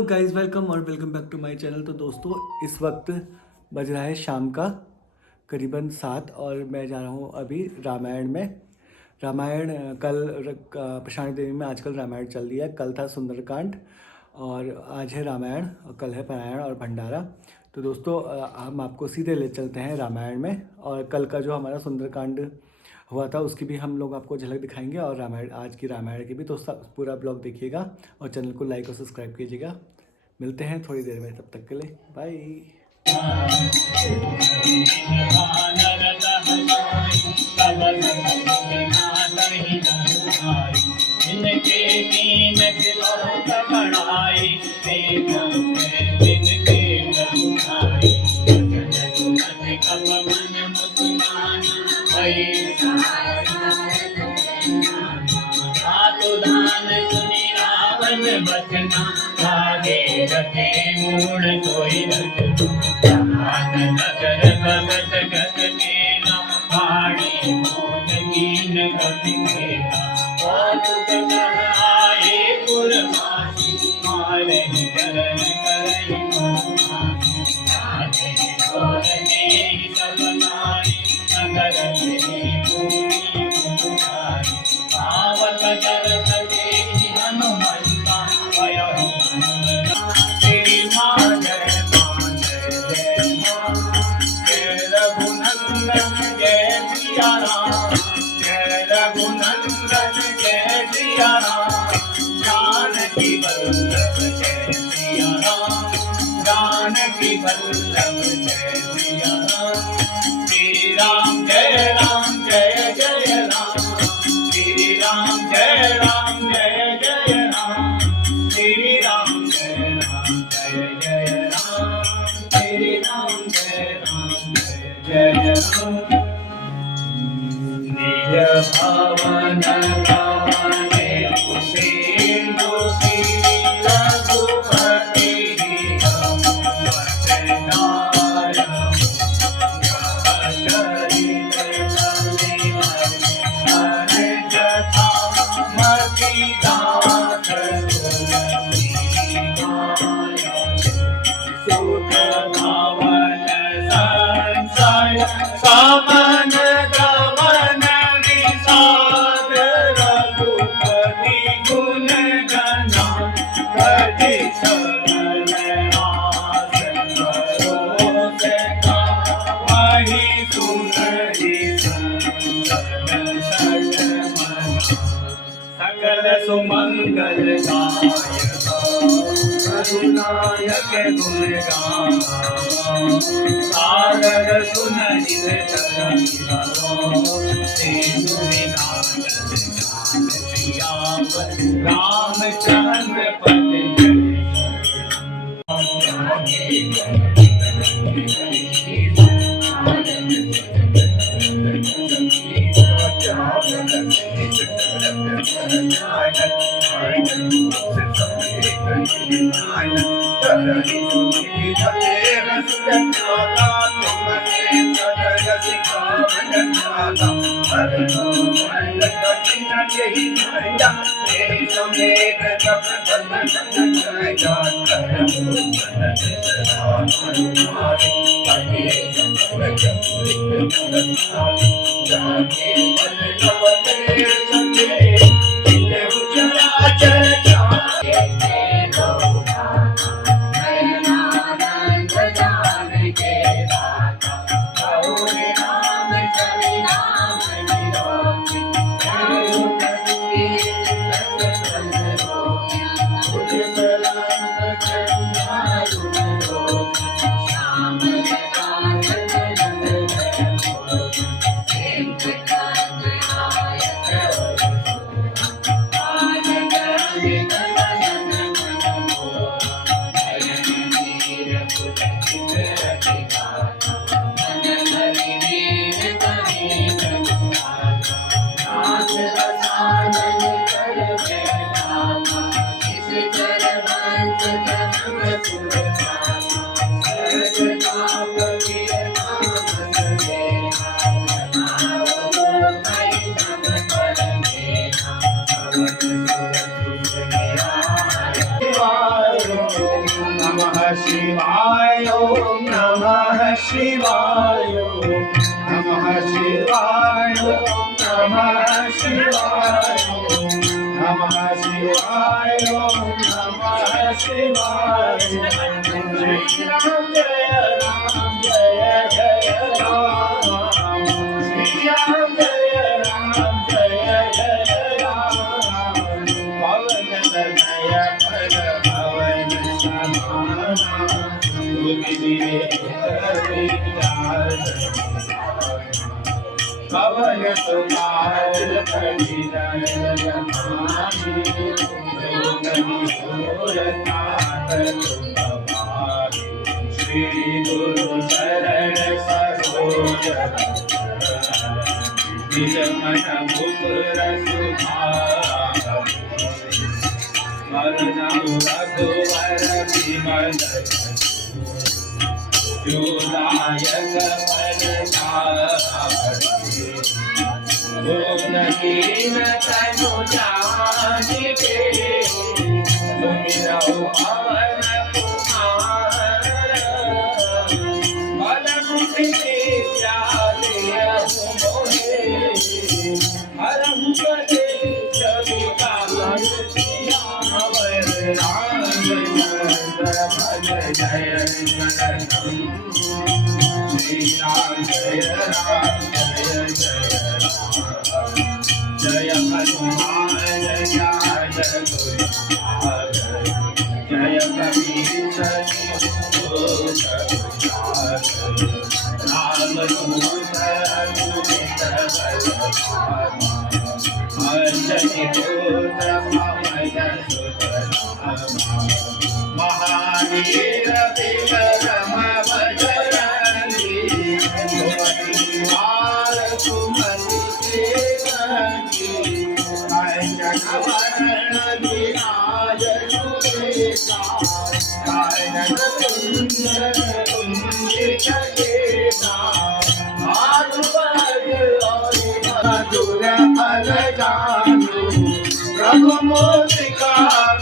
Hello guys, welcome और welcome back to my channel. तो दोस्तों, इस वक्त बज रहा है शाम का करीबन 7 और मैं जा रहा हूँ अभी रामायण में। रामायण प्रशांत देवी में आजकल रामायण चल रही है। कल था सुंदरकांड और आज है रामायण और कल है पारायण और भंडारा। तो दोस्तों, हम आपको सीधे ले चलते हैं रामायण में और कल का जो हमारा सुंदरकांड हुआ था उसकी भी हम लोग आपको झलक दिखाएंगे और रामायण आज की रामायण की भी। तो पूरा ब्लॉग देखिएगा और चैनल को लाइक और सब्सक्राइब कीजिएगा। मिलते हैं थोड़ी देर में, तब तक के लिए बाय। बचना लागे रखे मूड कोई रखना नगर भगत गत के न पाड़ी मोन कीन गति के न आए पुरमासी मारे करण करई मासी सब नारी नगर में भूमि कुमारी पावक जरत देवी हनुमंता रघुनंदन जय सिया राम, जय रघुनंदन जय सिया राम, जानकी वल्लभ जय सिया राम, जानकी वल्लभ जय सिया राम। श्री राम जय राम जय जय राम, श्री राम जय राम जय जय राम, श्री राम जय राम जय जय राम, श्री राम जय राम जय जय राम। निज भावन गाने सिंधु श्री रघुपति सामन गवन निषाद रघुपति गुण गना गति सगल आसन भरोस वही सुनहि सकल सुमंगल करुणायक गुण गान सागर सुनहि रामचंद्र पति नमः शिवाय ॐ नमः शिवाय नमः शिवाय नमः शिवाय नमः शिवाय नमः शिवाय श्री राम जय जय राम श्री राम जय जय राम पवन तनय फल पवन समाना पवन कुमार श्री गुरु चरण सरोज मन मुकुर रघुवर विमल जोदायक गुणहीन तनु जानिके सुमिरौ पवन कुमार बल बुद्धि विद्या देहु मोहे हरहु बले छवि कामन सियावर रामचंद्र भज जय जगन्नाथ श्री राम जय जय हनुमान ज्ञान जय कबीर राम दूत अनुदित अंजनी पुत्र पवन सुत महावीर विक्रम बजरंगी कुमतिहार सुमति के संगी कंचन विराज सुरेशा कानन कुंडल कुंजित केसा हाथ पग और मधुर फल जानू प्रभु मोदिका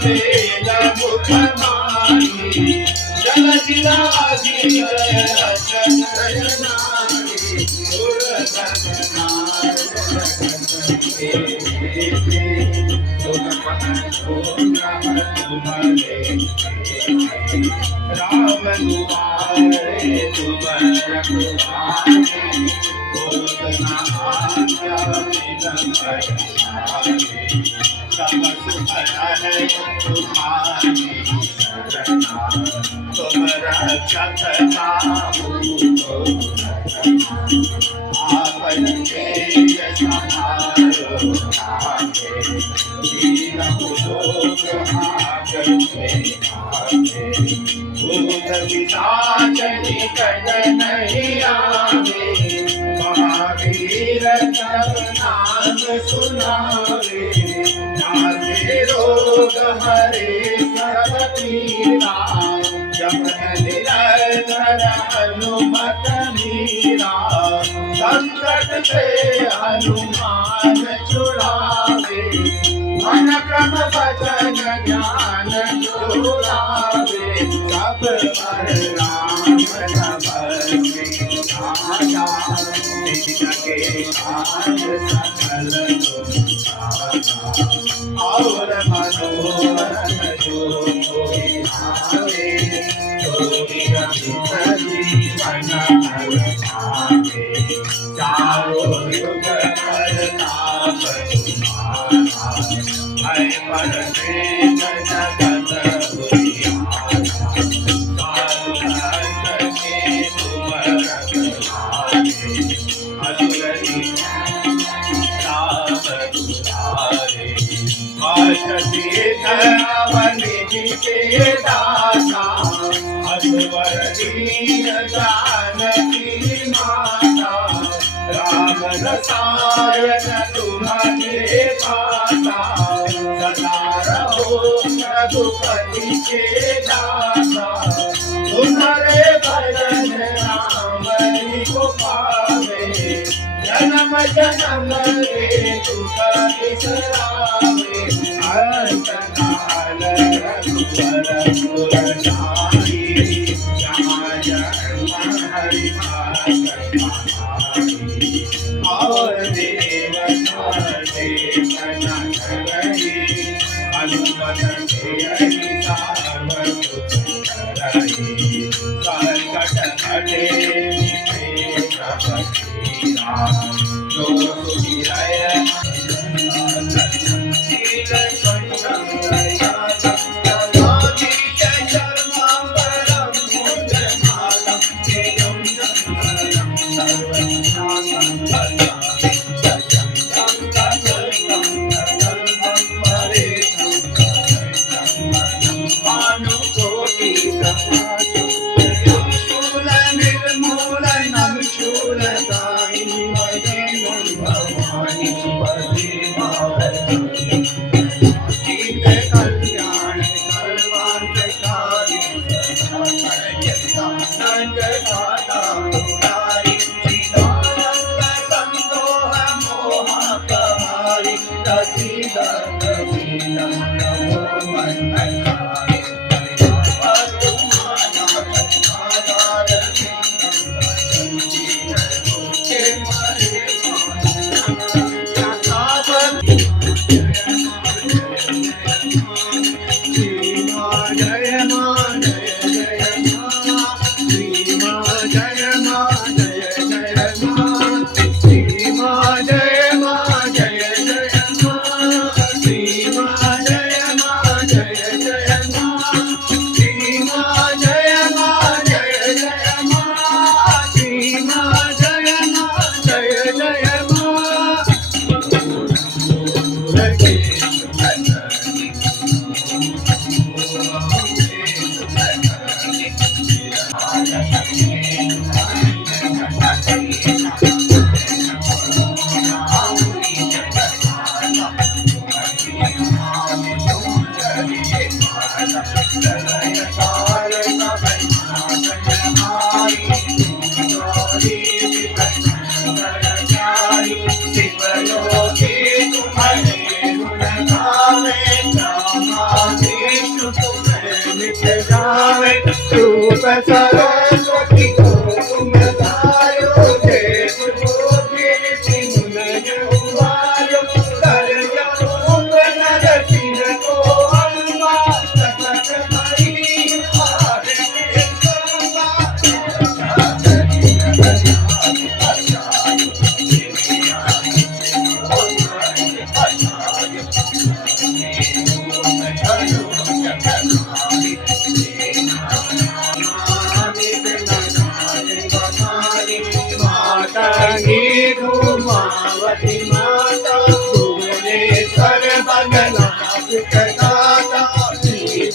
वेद मुख माही जल जिलाधि रचन नारी राम दुआरे तुम सब सुख है तुम्हारी तुम रक्षक आपन के समारो भूत पिशाच निकट नहीं आवे महावीर जब नाम सुनावे नासे रोग हरे सब पीरा जपन निरंतर हनुमत मीरा संकट से हनुमान छुड़ावे मन क्रम वचन ज्ञान जोड़ावे सब पर राम भक्ति राजा के आज सकल और मनोरथ जो कोई आवे जोड़ी जीवन आवे चारों युग परताप है पर से जगत बुझियारा साधु संत के तुम रखवारे असुरनि राम दुलारे अवनि जी के दाता असुर दीन जानकी माता राम रसायन तुम्हारे पासा सदा रहो रघुपति के दासा तुम्हारे भजन राम को पावे जन्म जन्म रे दुख बिसरावे अंत काल रघुवर पुर और देवता देवना करही हनुमत देहि सार्वभौमरहि संकट हटे प्रभु राम जो सुधिरय सरस्वती को तुम गायो जय गुरु उबारो कर जाओ नर सिंह को अम्मा सकत भई धूमावती माता भुवनेश्वर बगनाथ कदाता श्री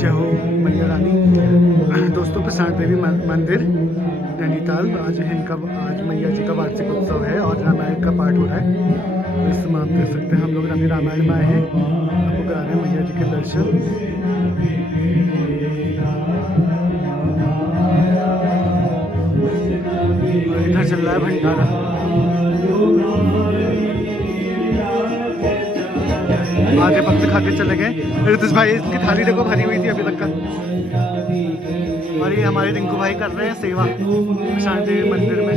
जय हो मैया रानी। दोस्तों प्रशांत देवी मंदिर नैनीताल। आज मैया जी का वार्षिक उत्सव है और रामायण का पाठ हो रहा है। तो इस समय आप देख सकते हैं हम लोग अभी रामायण में आए हैं, आपको करा रहे हैं मैया जी के दर्शन। और इधर चल रहा है भंडारा। आधे भक्त खा के चले गए। ऋतुष भाई इसकी थाली देखो भरी हुई थी अभी तक का। और ये हमारे रिंकू भाई कर रहे हैं सेवा प्रशांत देवी मंदिर में।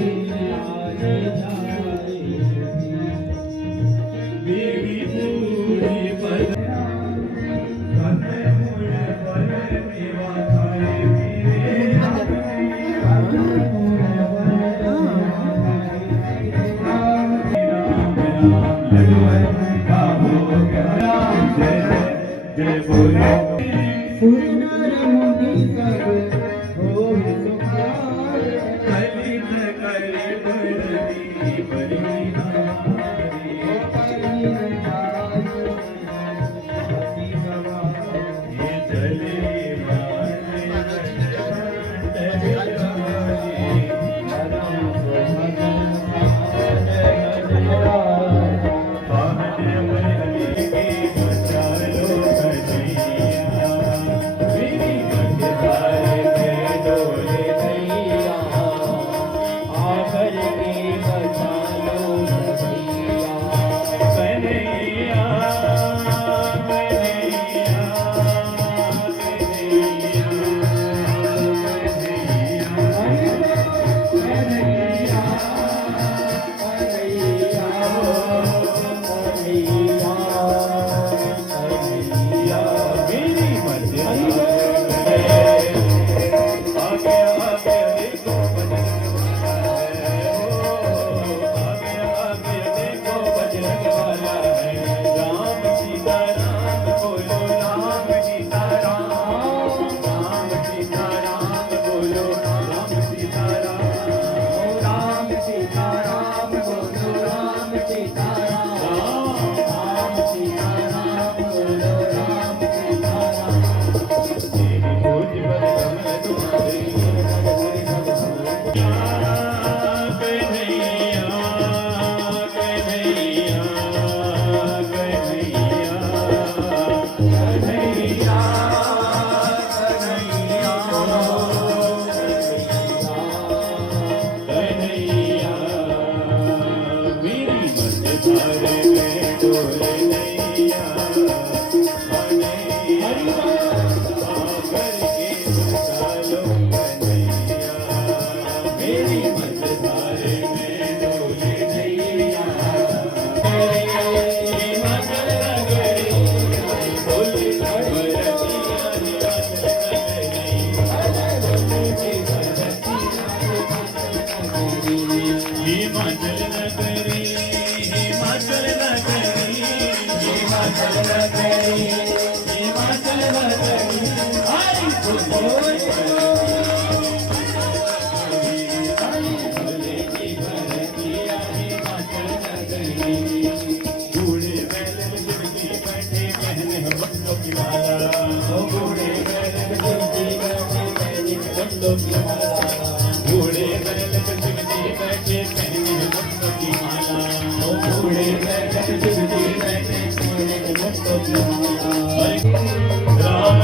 राम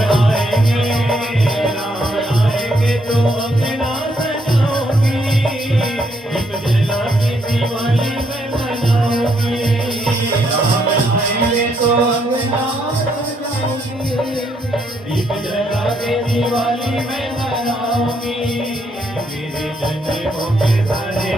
आएंगे तो अपना सजाऊंगी, दीप जला के दिवाली में मनाऊंगी। राम आएंगे तो अपना सजाऊंगी, दीप जला के दिवाली में मनाऊंगी। मेरे जन्मों के सारे